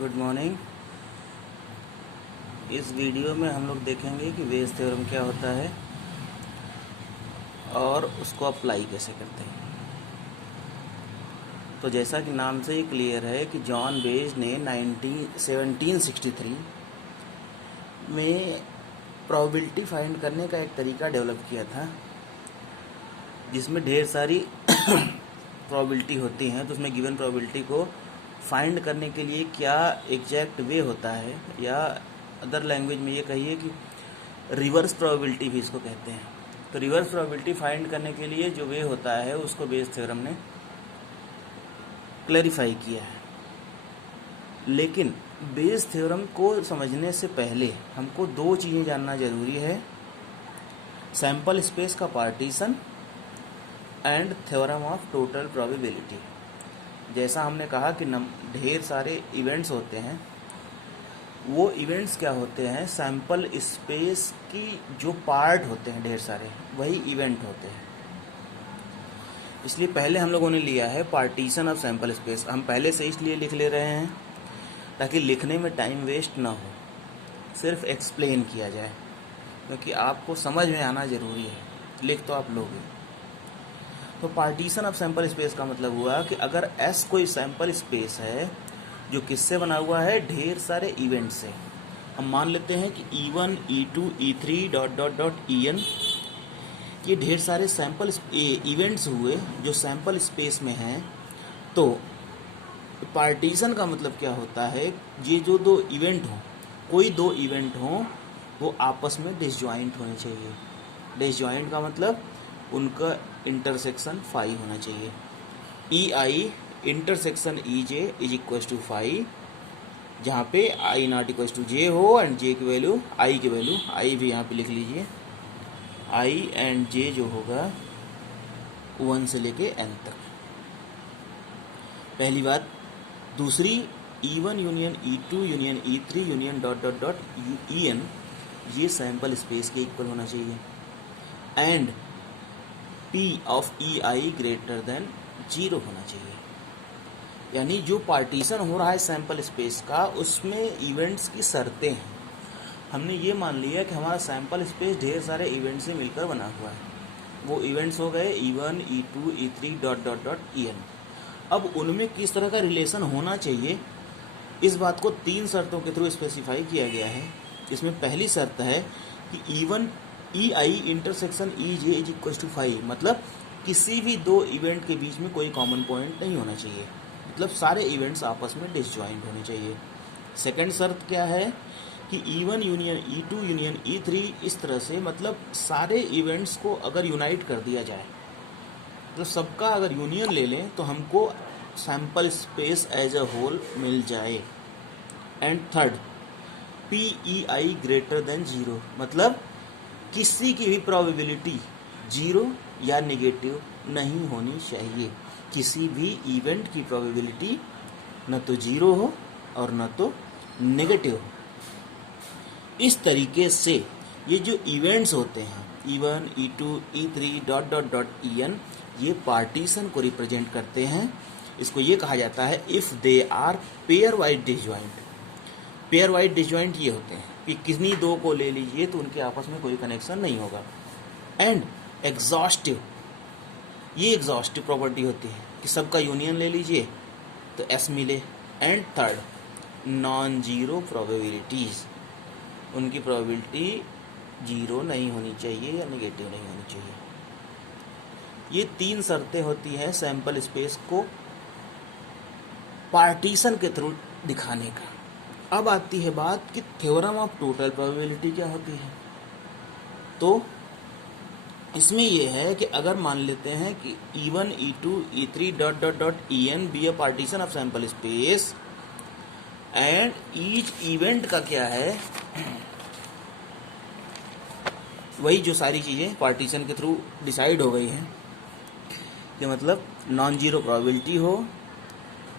Good morning. इस video में हम लोग देखेंगे कि वेज थ्योरम क्या होता है और उसको अप्लाई कैसे करते हैं। तो जैसा कि नाम से ही क्लियर है कि जॉन बेज ने 1763 में प्रोबेबिलिटी फाइंड करने का एक तरीका डेवलप किया था, जिसमें ढेर सारी प्रोबेबिलिटी होती हैं। तो उसमें गिवन प्रोबेबिलिटी को फाइंड करने के लिए क्या एग्जैक्ट वे होता है, या अदर लैंग्वेज में ये कहिए कि रिवर्स प्रोबेबिलिटी भी इसको कहते हैं। तो रिवर्स प्रोबेबिलिटी फाइंड करने के लिए जो वे होता है उसको बेज थ्योरम ने क्लैरिफाई किया है। लेकिन बेज थ्योरम को समझने से पहले हमको दो चीज़ें जानना जरूरी है: सैंपल स्पेस का partition and theorem of total probability. जैसा हमने कहा कि ढेर सारे इवेंट्स होते हैं, वो इवेंट्स क्या होते हैं, सैंपल स्पेस की जो पार्ट होते हैं ढेर सारे, वही इवेंट होते हैं। इसलिए पहले हम लोगों ने लिया है पार्टीशन ऑफ सैंपल स्पेस। हम पहले से इसलिए लिख ले रहे हैं ताकि लिखने में टाइम वेस्ट ना हो, सिर्फ एक्सप्लेन किया जाए, क्योंकि आपको समझ में आना ज़रूरी है। लिख तो आप लोगे। तो पार्टीशन ऑफ सैंपल स्पेस का मतलब हुआ कि अगर एस कोई सैंपल स्पेस है जो किससे बना हुआ है, ढेर सारे इवेंट से। हम मान लेते हैं कि E1, E2, E3 dot dot dot En, ये ढेर सारे सैंपल इवेंट्स हुए जो सैंपल स्पेस में हैं। तो पार्टीशन का मतलब क्या होता है, ये जो दो इवेंट हों, कोई दो इवेंट हों, वो आपस में डिसजॉइंट होने चाहिए। डिसजॉइंट का मतलब उनका इंटरसेक्शन फाई होना चाहिए। EI intersection EJ is equal to phi, जहाँ पे I not equal to J हो एंड J की वैल्यू, I की वैल्यू, I भी यहाँ पे लिख लीजिए। I एंड J जो होगा 1 से लेके N तक। पहली बात। दूसरी, E1 union E2 union E3 union dot dot dot En, ये सैंपल स्पेस के इक्वल होना चाहिए। And P of EI greater than 0 होना चाहिए। यानी जो पार्टीशन हो रहा है सैंपल स्पेस का, उसमें इवेंट्स की शर्तें हैं। हमने ये मान लिया कि हमारा सैंपल स्पेस ढेर सारे इवेंट से मिलकर बना हुआ है। वो इवेंट्स हो गए E1, E2, E3 dot dot dot En। अब उनमें किस तरह का रिलेशन होना चाहिए, इस बात को 3 शर्तों के थ्रू स्पेसिफाई किया गया है। इसमें पहली शर्त है कि EI intersection EJ is equal to phi, मतलब किसी भी दो इवेंट के बीच में कोई कॉमन पॉइंट नहीं होना चाहिए, मतलब सारे इवेंट्स आपस में डिसजॉइंट होने चाहिए। सेकंड शर्त क्या है कि E1 union E2 union E3 इस तरह से, मतलब सारे इवेंट्स को अगर यूनाइट कर दिया जाए, तो सबका अगर यूनियन ले लें तो हमको sample space as a whole मिल जाए। And third, PEI greater than 0, मतलब किसी की भी प्रोबेबिलिटी 0 या नेगेटिव नहीं होनी चाहिए। किसी भी इवेंट की प्रोबेबिलिटी न तो 0 हो और न तो नेगेटिव हो। इस तरीके से ये जो इवेंट्स होते हैं E1, E2, E3 dot dot dot En, ये पार्टीशन को रिप्रेजेंट करते हैं। इसको ये कहा जाता है if they are pairwise disjoint. Pairwise disjoint ये होते हैं कि किन्हीं दो को ले लीजिए तो उनके आपस में कोई कनेक्शन नहीं होगा। एंड एग्जॉस्टिव, ये एग्जॉस्टिव प्रॉपर्टी होती है कि सबका यूनियन ले लीजिए तो S मिले। And third, non zero probabilities, उनकी प्रोबेबिलिटी 0 नहीं होनी चाहिए या नेगेटिव नहीं होनी चाहिए। ये 3 शर्तें होती हैं सैंपल स्पेस को पार्टीशन के थ्रू दिखाने का। अब आती है बात कि थ्योरम ऑफ टोटल प्रोबेबिलिटी क्या होती है। तो इसमें यह है कि अगर मान लेते हैं कि E1, E2, E3 dot dot dot En be a partition of sample space, and each event का क्या है, वही जो सारी चीज़ें पार्टीशन के थ्रू डिसाइड हो गई हैं, कि मतलब नॉन जीरो प्रोबेबिलिटी हो,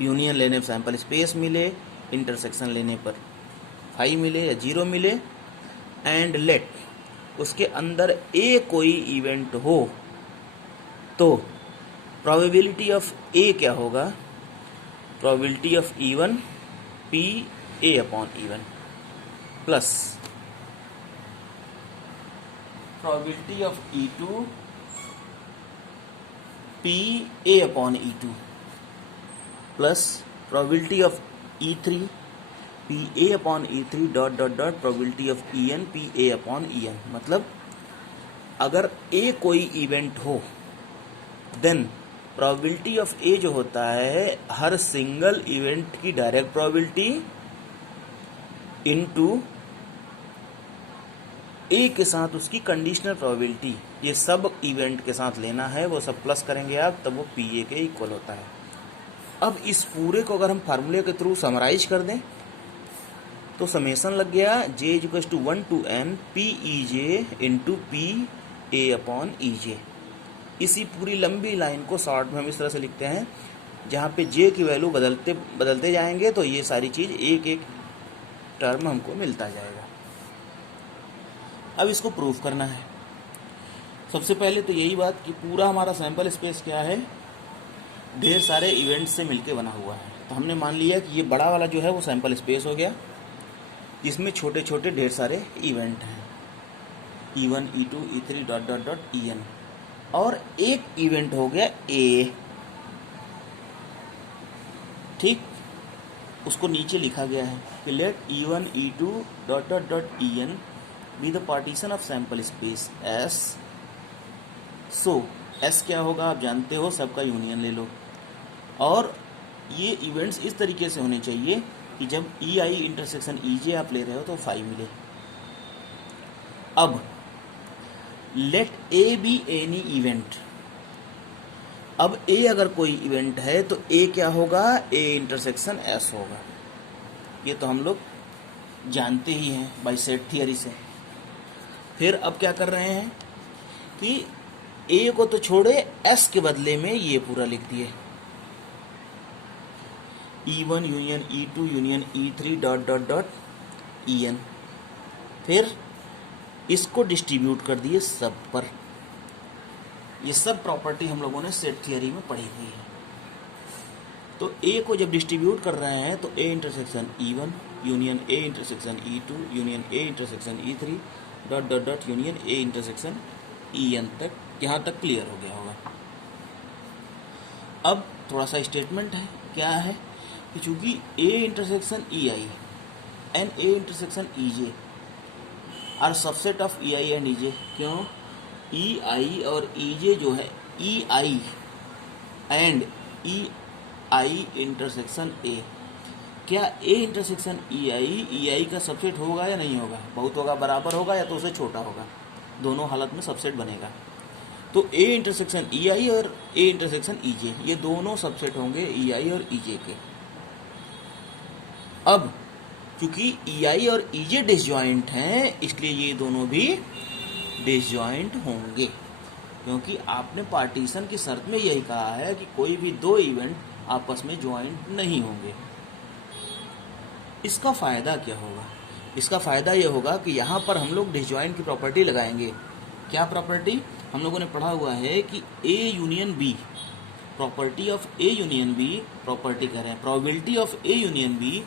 यूनियन लेने पर सैंपल स्पेस मिले, इंटरसेक्शन लेने पर फाई मिले या 0 मिले, एंड लेट उसके अंदर ए कोई इवेंट हो, तो प्रोबेबिलिटी ऑफ ए क्या होगा, probability of E1 P A upon E1 plus probability of E2 P A upon E2 plus probability of E3 P A upon E3 dot dot dot probability of En P A upon En। मतलब अगर ए कोई event हो then probability of ए जो होता है हर single event की direct probability into ए के साथ उसकी कंडीशनल प्रोबेबिलिटी, ये सब इवेंट के साथ लेना है, वो सब प्लस करेंगे आप, तब वो पी ए के इक्वल होता है। अब इस पूरे को अगर हम फार्मूले के थ्रू समराइज कर दें तो समेसन लग गया j equal to 1 to n P E j into P A upon E j. इसी पूरी लंबी लाइन को शॉर्ट में हम इस तरह से लिखते हैं, जहाँ पे जे की वैल्यू बदलते जाएंगे तो ये सारी चीज़ एक एक टर्म हमको मिलता जाएगा। अब इसको प्रूफ करना है। सबसे पहले तो यही बात कि पूरा हमारा सैंपल स्पेस क्या है, ढेर सारे इवेंट्स से मिलके बना हुआ है। तो हमने मान लिया कि ये बड़ा वाला जो है वो सैंपल स्पेस हो गया, जिसमें छोटे छोटे ढेर सारे इवेंट हैं E1 E2 E3 dot dot dot En, और एक इवेंट हो गया ए। ठीक, उसको नीचे लिखा गया है कि let E1 E2 dot dot dot En be the partition of sample space S। so S क्या होगा आप जानते हो, सबका यूनियन ले लो। और ये इवेंट्स इस तरीके से होने चाहिए कि जब EI इंटरसेक्शन EJ आप ले रहे हो तो 5 मिले। अब let A be any event, अब A अगर कोई इवेंट है तो A क्या होगा, A इंटरसेक्शन S होगा। ये तो हम लोग जानते ही हैं बाय सेट थियरी से। फिर अब क्या कर रहे हैं कि ए को तो छोड़े एस के बदले में ये पूरा लिख दिए E1 union E2 union E3 dot dot dot En। फिर इसको डिस्ट्रीब्यूट कर दिए सब पर। ये सब प्रॉपर्टी हम लोगों ने सेट थियरी में पढ़ी हुई है। तो ए को जब डिस्ट्रीब्यूट कर रहे हैं तो ए intersection E1 union A intersection E2 union A intersection E3 dot dot dot union A intersection En तक, यहाँ तक क्लियर हो गया होगा। अब थोड़ा सा स्टेटमेंट है, क्या है कि चूंकि A intersection EI and A intersection EJ are subset of EI and EJ। क्यों, EI और EJ जो है EI and EI intersection A, क्या ए इंटरसेक्शन EI का सबसेट होगा या नहीं होगा, बहुत होगा, बराबर होगा, या तो उससे छोटा होगा, दोनों हालत में सबसेट बनेगा। तो ए इंटरसेक्शन EI और ए इंटरसेक्शन EJ ये दोनों सबसेट होंगे EI और EJ के। अब क्योंकि EI और EJ डिसजॉइंट हैं इसलिए ये दोनों भी डिसजॉइंट होंगे, क्योंकि आपने पार्टीशन की शर्त में यही कहा है कि कोई भी दो इवेंट आपस में ज्वाइंट नहीं होंगे। इसका फ़ायदा क्या होगा, इसका फ़ायदा ये होगा कि यहाँ पर हम लोग डिसजॉइंट की प्रॉपर्टी लगाएंगे। क्या प्रॉपर्टी, हम लोगों ने पढ़ा हुआ है कि A union B, property of A union B, property कह रहे हैं probability of A union B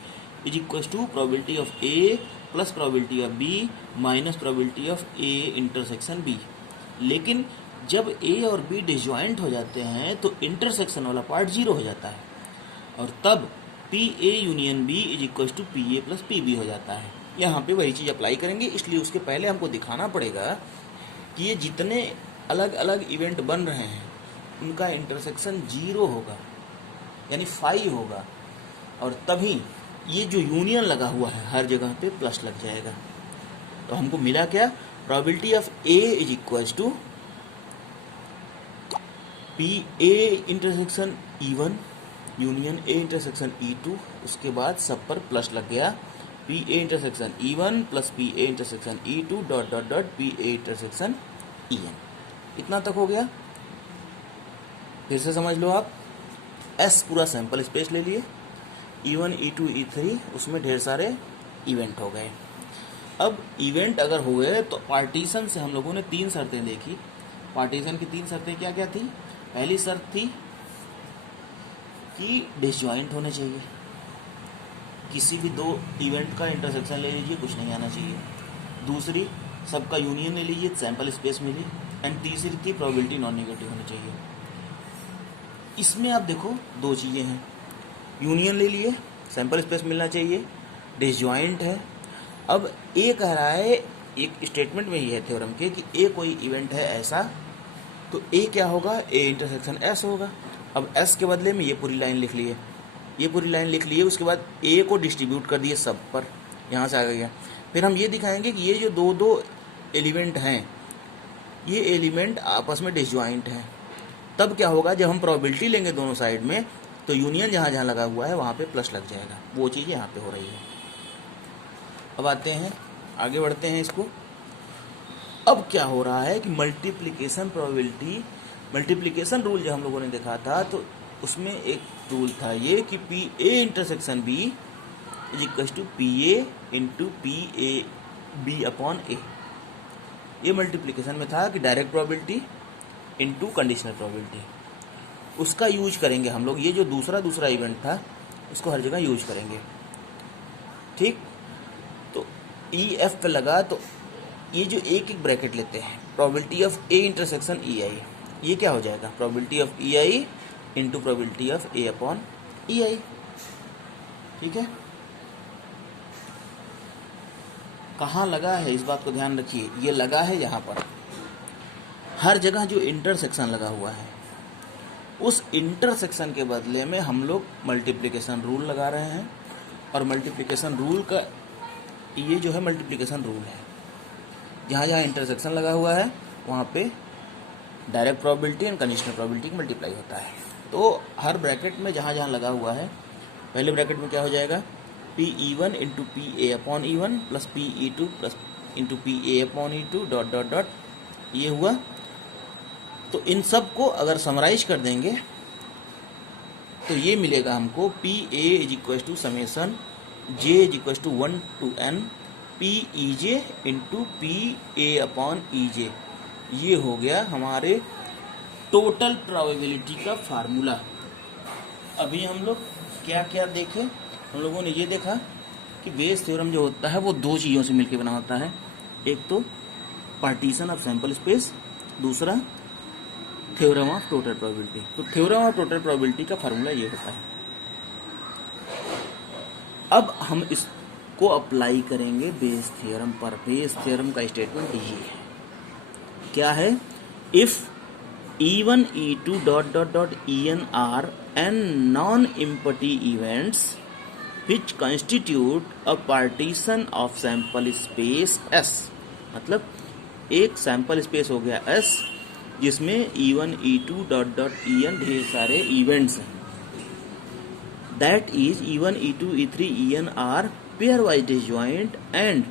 is equal to probability of A plus probability of B minus probability of A intersection B. लेकिन जब ए और बी डिसजॉइंट हो जाते हैं तो इंटरसेक्शन वाला पार्ट 0 हो जाता है, और तब P A union B is equal to P A plus P B हो जाता है। यहाँ पे वही चीज़ अप्लाई करेंगे, इसलिए उसके पहले हमको दिखाना पड़ेगा कि ये जितने अलग अलग इवेंट बन रहे हैं उनका इंटरसेक्शन 0 होगा, यानी 5 होगा, और तभी ये जो यूनियन लगा हुआ है हर जगह पे प्लस लग जाएगा। तो हमको मिला क्या, probability of A is equal to P A intersection E1 union A intersection E2, उसके बाद सब पर प्लस लग गया P A intersection E1 plus P A intersection E2 dot dot dot P A intersection En। इतना तक हो गया। फिर से समझ लो आप, S पूरा सैंपल स्पेस ले लिए, E1 E2 E3 उसमें ढेर सारे इवेंट हो गए। अब इवेंट अगर हुए तो पार्टीशन से हम लोगों ने 3 शर्तें देखी। पार्टीशन की 3 शर्तें क्या क्या थी, पहली शर्त थी कि डिसजॉइंट होने चाहिए, किसी भी दो इवेंट का इंटरसेक्शन ले लीजिए, कुछ नहीं आना चाहिए। दूसरी, सबका यूनियन ले लीजिए, सैंपल स्पेस मिली। एंड तीसरी थी प्रोबेबिलिटी नॉन नेगेटिव होनी चाहिए। इसमें आप देखो दो चीज़ें हैं, यूनियन ले लिए, सैंपल स्पेस मिलना चाहिए, डिसजॉइंट है। अब ए कह रहा है, एक स्टेटमेंट में ही है थ्योरम के कि ए कोई इवेंट है ऐसा, तो ए क्या होगा, ए इंटरसेक्शन एस होगा। अब एस के बदले में ये पूरी लाइन लिख लिए, ये पूरी लाइन लिख लिए, उसके बाद ए को डिस्ट्रीब्यूट कर दिए सब पर, यहाँ से आ गया। फिर हम ये दिखाएंगे कि ये जो दो दो एलिमेंट हैं, ये एलिमेंट आपस में डिसजॉइंट हैं। तब क्या होगा, जब हम प्रोबेबिलिटी लेंगे दोनों साइड में, तो यूनियन जहाँ जहाँ लगा हुआ है वहाँ पे प्लस लग जाएगा। वो चीज़ यहाँ पे हो रही है। अब आते हैं, आगे बढ़ते हैं इसको। अब क्या हो रहा है कि मल्टीप्लिकेशन प्रोबेबिलिटी, मल्टीप्लिकेशन रूल जो हम लोगों ने देखा था, तो उसमें एक रूल था ये कि P A intersection B is equal to P A into P A B upon A. ये मल्टीप्लिकेशन में था कि direct probability into conditional probability, उसका यूज करेंगे हम लोग। ये जो दूसरा इवेंट था उसको हर जगह यूज करेंगे, ठीक। तो ई एफ पे लगा, तो ये जो एक एक ब्रैकेट लेते हैं, probability of A intersection E i, ये क्या हो जाएगा, probability of E i into probability of A upon E i, ठीक है। कहाँ लगा है इस बात को ध्यान रखिए, ये लगा है यहाँ पर। हर जगह जो इंटरसेक्शन लगा हुआ है, उस इंटरसेक्शन के बदले में हम लोग मल्टीप्लिकेशन रूल लगा रहे हैं। और मल्टीप्लिकेशन रूल का ये जो है मल्टीप्लिकेशन रूल है, जहाँ जहाँ इंटरसेक्शन लगा हुआ है वहाँ पे direct probability and conditional probability multiply होता है। तो हर ब्रैकेट में जहाँ जहाँ लगा हुआ है, पहले ब्रैकेट में क्या हो जाएगा, P E one into P A upon E one plus P E two plus into P A upon E to dot dot dot, ये हुआ। तो इन सब को अगर समराइज कर देंगे तो ये मिलेगा हमको, P A is equal to summation j is equal to 1 to n P E j into P A upon E j. ये हो गया हमारे टोटल प्रोबेबिलिटी का फार्मूला। अभी हम लोग क्या क्या देखे, हम लोगों ने ये देखा कि बेस थ्योरम जो होता है वो दो चीज़ों से मिलकर बना होता है, एक तो पार्टीशन ऑफ सैंपल स्पेस, दूसरा थ्योरम ऑफ टोटल प्रोबेबिलिटी। तो थ्योरम ऑफ टोटल प्रोबेबिलिटी का फार्मूला ये होता है। अब हम इसको अप्लाई करेंगे बेस थ्योरम पर। बेस थ्योरम का स्टेटमेंट ये है, क्या है, if E1 E2 dot dot dot En are an non empty events which constitute a partition of sample space S। मतलब एक सैंपल स्पेस हो गया S जिसमें E1 E2 dot dot En ढेर सारे इवेंट्स हैं। That is E1 E2 E3 En are pairwise disjoint and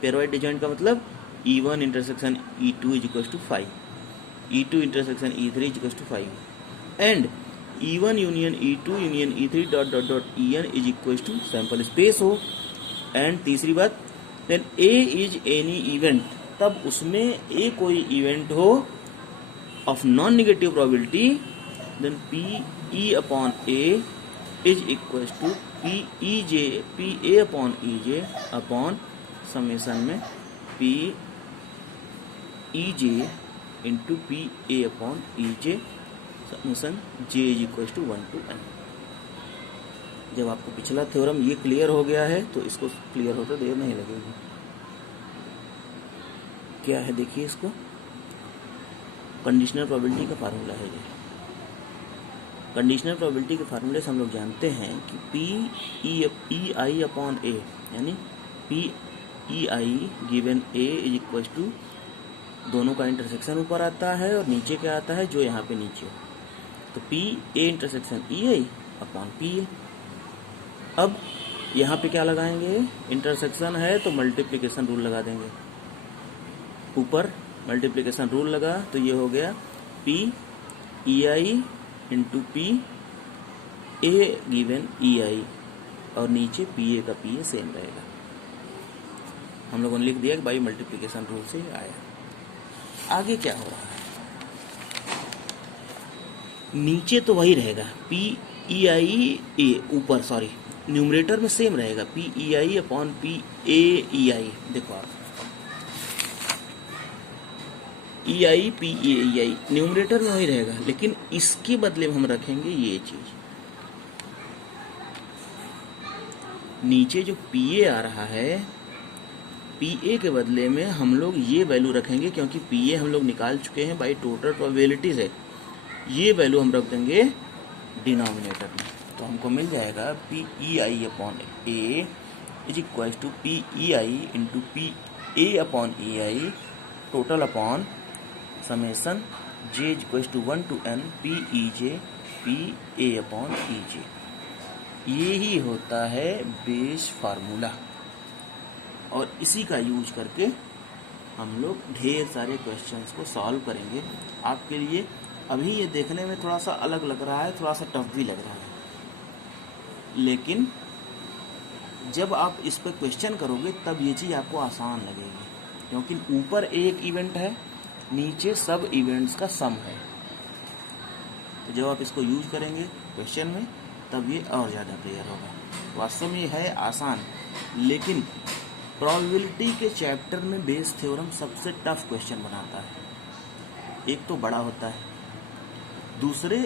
pairwise disjoint का मतलब E1 intersection E2 is equal to 5, E2 intersection E3 is equal to 5 and E1 union E2 union E3 dot dot dot En is equal to sample space हो। And तीसरी बात, then A is any event, तब उसमें A कोई event हो of non negative probability, then P E upon A is equal to P E j P A upon E j upon summation में P E j into P A upon E j summation j is equal to 1 to n। जब आपको पिछला theorem ये clear हो गया है तो इसको क्लियर होते देर नहीं लगेगी। क्या है देखिए, इसको कंडीशनल प्रोबेबिलिटी का फार्मूला है ये। कंडीशनल प्रोबेबिलिटी के फार्मूले से हम लोग जानते हैं कि P E i upon A, यानी P E I given A is equal to, दोनों का इंटरसेक्शन ऊपर आता है और नीचे क्या आता है, जो यहाँ पे नीचे हो, तो P A intersection E i upon P ए। अब यहाँ पे क्या लगाएंगे, इंटरसेक्शन है तो मल्टीप्लिकेशन रूल लगा देंगे, ऊपर मल्टीप्लिकेशन रूल लगा तो ये हो गया P E i into P A given E i, और नीचे पी ए का पी ए सेम रहेगा। हम लोगों ने लिख दिया कि बाई मल्टीप्लिकेशन रूल से आया। आगे क्या हो रहा है, नीचे तो वही रहेगा पी ई आई ए, ऊपर सॉरी न्यूमरेटर में सेम रहेगा, P E i upon P A E i. देखो आप ई I P E I numerator में वही रहेगा, लेकिन इसके बदले में हम रखेंगे ये चीज, नीचे जो पी ए आ रहा है, पी ए के बदले में हम लोग ये वैल्यू रखेंगे, क्योंकि पी ए हम लोग निकाल चुके हैं बाई टोटल प्रोबेबिलिटी से। ये वैल्यू हम रख देंगे डिनोमिनेटर में, तो हमको मिल जाएगा P E i upon A is equal to P E i into P A upon A i total upon summation j is equal to 1 to n P E j P A upon E j. ये ही होता है base formula, और इसी का use करके हम लोग ढेर सारे क्वेश्चंस को सॉल्व करेंगे आपके लिए। अभी ये देखने में थोड़ा सा अलग लग रहा है, थोड़ा सा टफ भी लग रहा है, लेकिन जब आप इस पर क्वेश्चन करोगे तब ये चीज़ आपको आसान लगेगी, क्योंकि ऊपर एक इवेंट है, नीचे सब इवेंट्स का सम है। तो जब आप इसको यूज करेंगे क्वेश्चन में तब ये और ज़्यादा क्लियर होगा। वास्तव में ये है आसान, लेकिन प्रोबेबिलिटी के चैप्टर में बेस थ्योरम सबसे टफ क्वेश्चन बनाता है। एक तो बड़ा होता है, दूसरे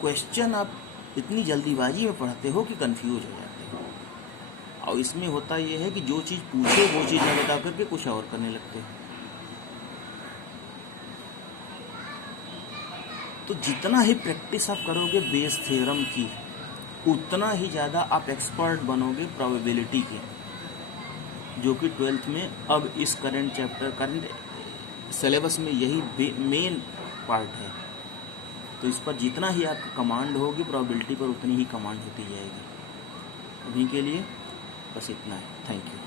क्वेश्चन आप इतनी जल्दीबाजी में पढ़ते हो कि कंफ्यूज हो जाते हो, और इसमें होता यह है कि जो चीज़ पूछे वो चीज़ न बता करके कुछ और करने लगते हो। तो जितना ही प्रैक्टिस आप करोगे बेस थ्योरम की, उतना ही ज़्यादा आप एक्सपर्ट बनोगे प्रोबेबिलिटी के, जो कि 12th में अब इस करंट चैप्टर करंट सिलेबस में यही मेन पार्ट है। तो इस पर जितना ही आपकी कमांड होगी प्रोबेबिलिटी पर, उतनी ही कमांड होती जाएगी। अभी के लिए बस इतना है। Thank you.